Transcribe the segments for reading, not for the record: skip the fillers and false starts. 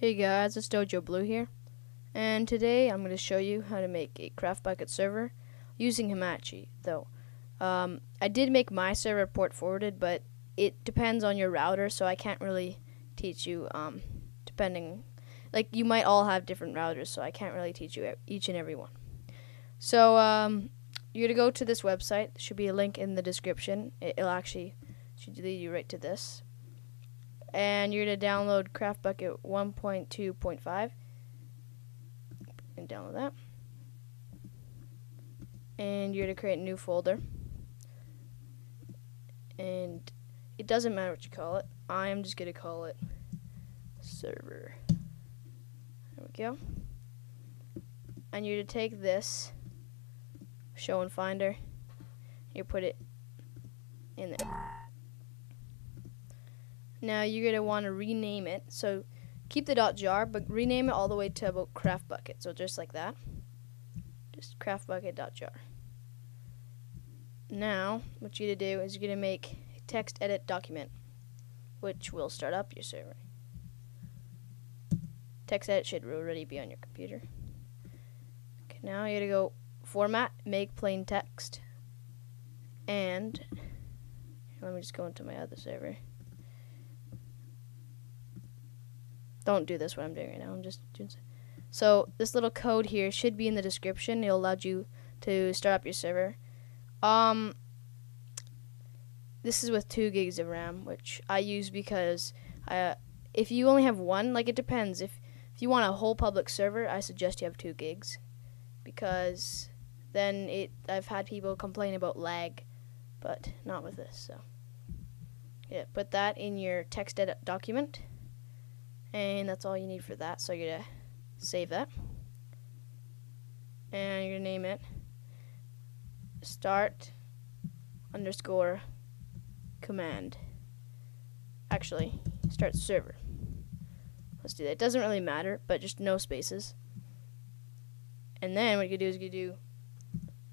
Hey guys, it's Dojo Blue here, and today I'm going to show you how to make a CraftBukkit server using Hamachi. Though I did make my server port forwarded, but it depends on your router, so I can't really teach you. Like you might all have different routers, so I can't really teach you each and every one. So you're gonna go to this website. There should be a link in the description. It'll actually should lead you right to this. And you're going to download craftbukkit 1.2.5 and download that. And you're going to create a new folder. And it doesn't matter what you call it. I am just going to call it server. There we go. And you're to take this show and finder. You put it in there. Now you're going to want to rename it. So keep the .jar, but rename it all the way to about craftbukkit. So just like that. Just craftbukkit.jar. Now what you're going to do is you're going to make a text edit document, which will start up your server. Text edit should already be on your computer. Okay, now you're going to go format, make plain text. And let me just go into my other server. Don't do this what I'm doing right now. I'm just doing so this little code here should be in the description. It'll allow you to start up your server. This is with 2 gigs of RAM, which I use because if you only have one, like it depends. If you want a whole public server, I suggest you have 2 gigs because then I've had people complain about lag, but not with this. So yeah, put that in your text edit document. And that's all you need for that. So you're going to save that. And you're going to name it start underscore command. Actually, start server. Let's do that. It doesn't really matter, but just no spaces. And then what you do is you do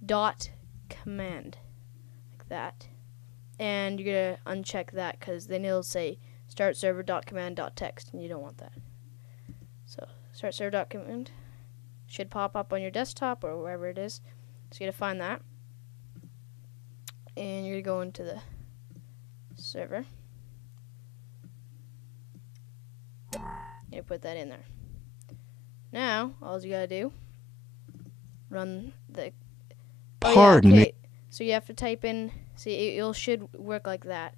dot command. Like that. And you're going to uncheck that because then it'll say start server .command.text, and you don't want that. So start server .command should pop up on your desktop or wherever it is. So you're going to find that. And you're going to go into the server. You're going to put that in there. Now, all you got to do, run the... Pardon me. So you have to type in, see, it should work like that.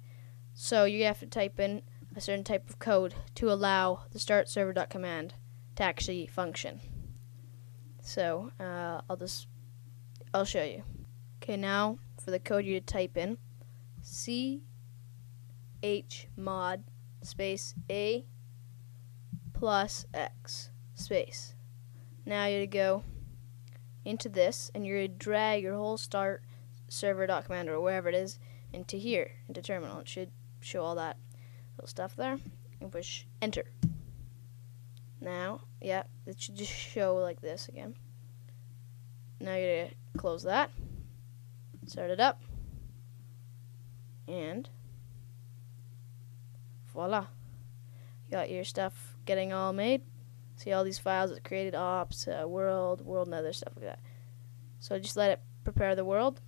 So you have to type in a certain type of code to allow the start server.command to actually function. So I'll show you. Okay, now for the code you type in chmod space a plus x space. Now you're to go into this and you're to drag your whole start server.command or wherever it is into here, into terminal. It should show all that little stuff there, and push enter. Now, yeah, it should just show like this again. Now you're going to close that, start it up, and voila. You got your stuff getting all made. See all these files it's created, ops, world, and other stuff like that. So just let it prepare the world.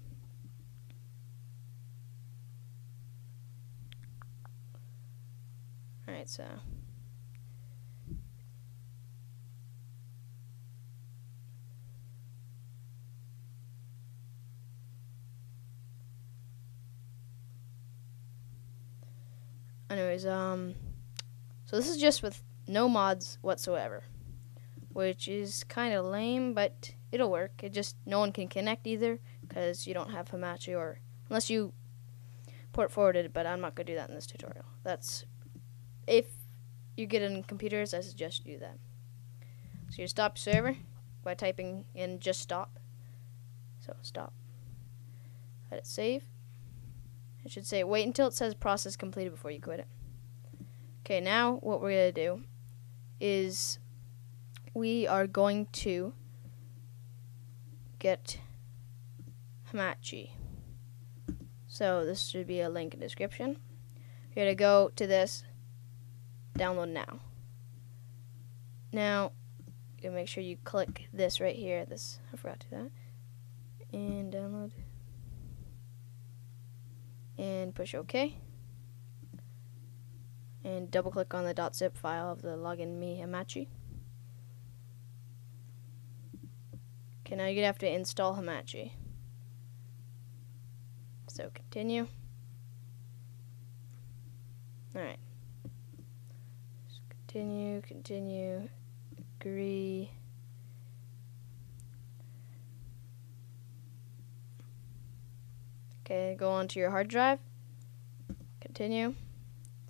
Alright, so anyways, so this is just with no mods whatsoever, which is kind of lame, but it'll work. It just no one can connect either because you don't have Hamachi, or unless you port forwarded, but I'm not going to do that in this tutorial. That's if you get in computers, I suggest you do that. So you stop your server by typing in just stop. So stop. Let it save. It should say wait until it says process completed before you quit it. Okay, now what we're going to do is we are going to get Hamachi. So this should be a link in the description. You're going to go to this, download now. Now, you make sure you click this right here. This, I forgot to do that. And download. And push OK. And double click on the .zip file of the login me Hamachi. Okay, now you're gonna have to install Hamachi. So continue. Alright. Just continue, agree. Okay, go onto your hard drive. Continue.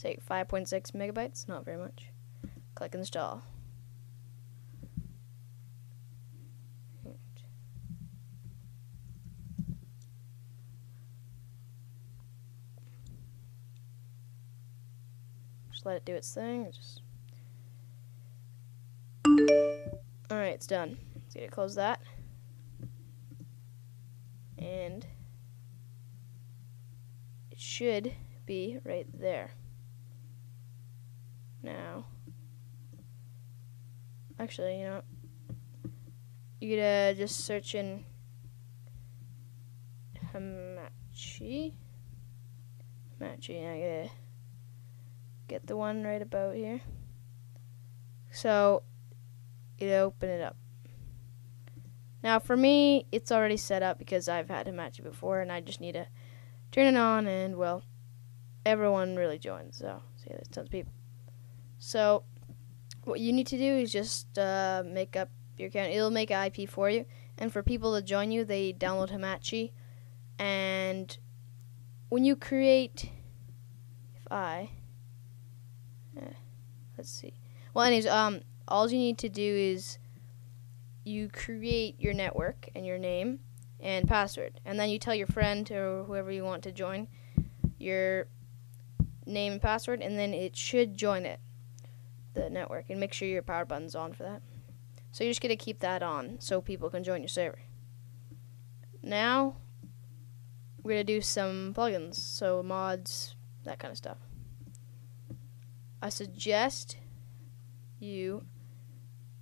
Take 5.6 megabytes, not very much. Click install. Just let it do its thing. Alright, it's done. Let's get it, close that. And it should be right there. Now, actually, you know, you gotta just search in Hamachi. I gotta get the one right about here. So, you open it up. Now, for me, it's already set up because I've had Hamachi before, and I just need to turn it on, and well, everyone really joins. So, see, there's tons of people. So, what you need to do is just make up your account. It'll make an IP for you. And for people to join you, they download Hamachi. And when you create, let's see. Well, anyways, all you need to do is you create your network and your name and password. And then you tell your friend or whoever you want to join your name and password, and then it should join it. The network, and make sure your power button's on for that. So you're just gonna keep that on so people can join your server. Now we're gonna do some plugins, so mods, that kind of stuff. I suggest you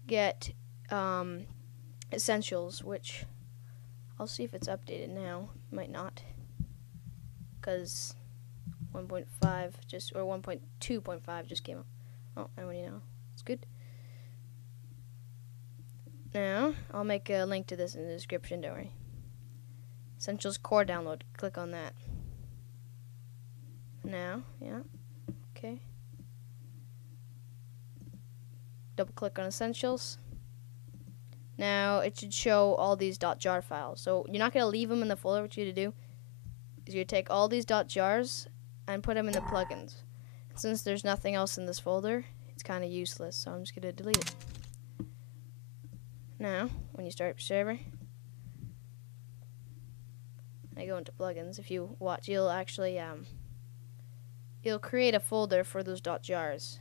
get Essentials, which I'll see if it's updated now. Might not, because 1.5 just, or 1.2.5 just came up. Oh, I already know. It's good. Now, I'll make a link to this in the description, don't worry. Essentials core download. Click on that. Now, yeah. Okay. Double click on Essentials. Now, it should show all these .jar files. So, you're not going to leave them in the folder. What you're going to do is you take all these .jars and put them in the plugins. Since there's nothing else in this folder, it's kind of useless, so I'm just going to delete it. Now, when you start your server, I go into plugins. If you watch, you'll actually you'll create a folder for those .jars,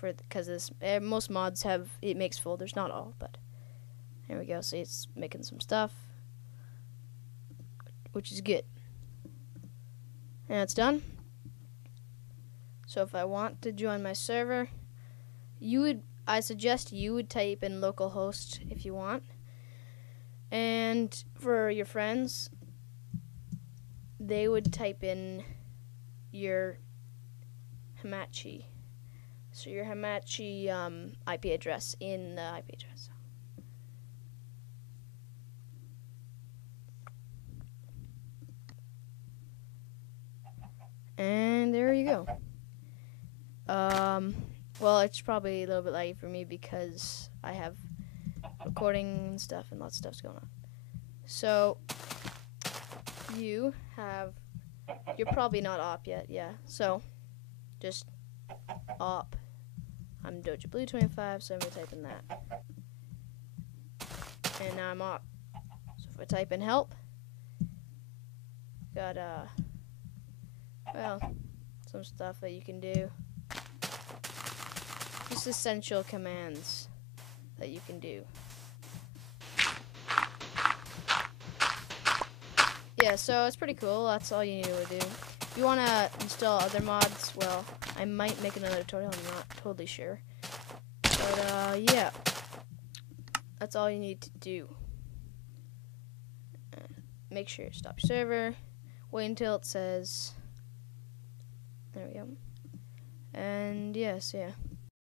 because this most mods have it makes folders, not all, but there we go. See, it's making some stuff, which is good, and it's done. So if I want to join my server, I suggest you would type in localhost if you want. And for your friends, they would type in your Hamachi. So your Hamachi IP address in the IP address. And there you go. Well, it's probably a little bit laggy for me because I have recording and stuff, and lots of stuff's going on. So, you're probably not op yet, yeah. So, just op. I'm Doja Blue 25, so I'm gonna type in that. And now I'm op. So if I type in help, got well, some stuff that you can do. Just essential commands that you can do. Yeah, so it's pretty cool. That's all you need to do. If you want to install other mods, well, I might make another tutorial. I'm not totally sure. But, yeah, that's all you need to do. Make sure you stop your server. Wait until it says. There we go. And yes, yeah.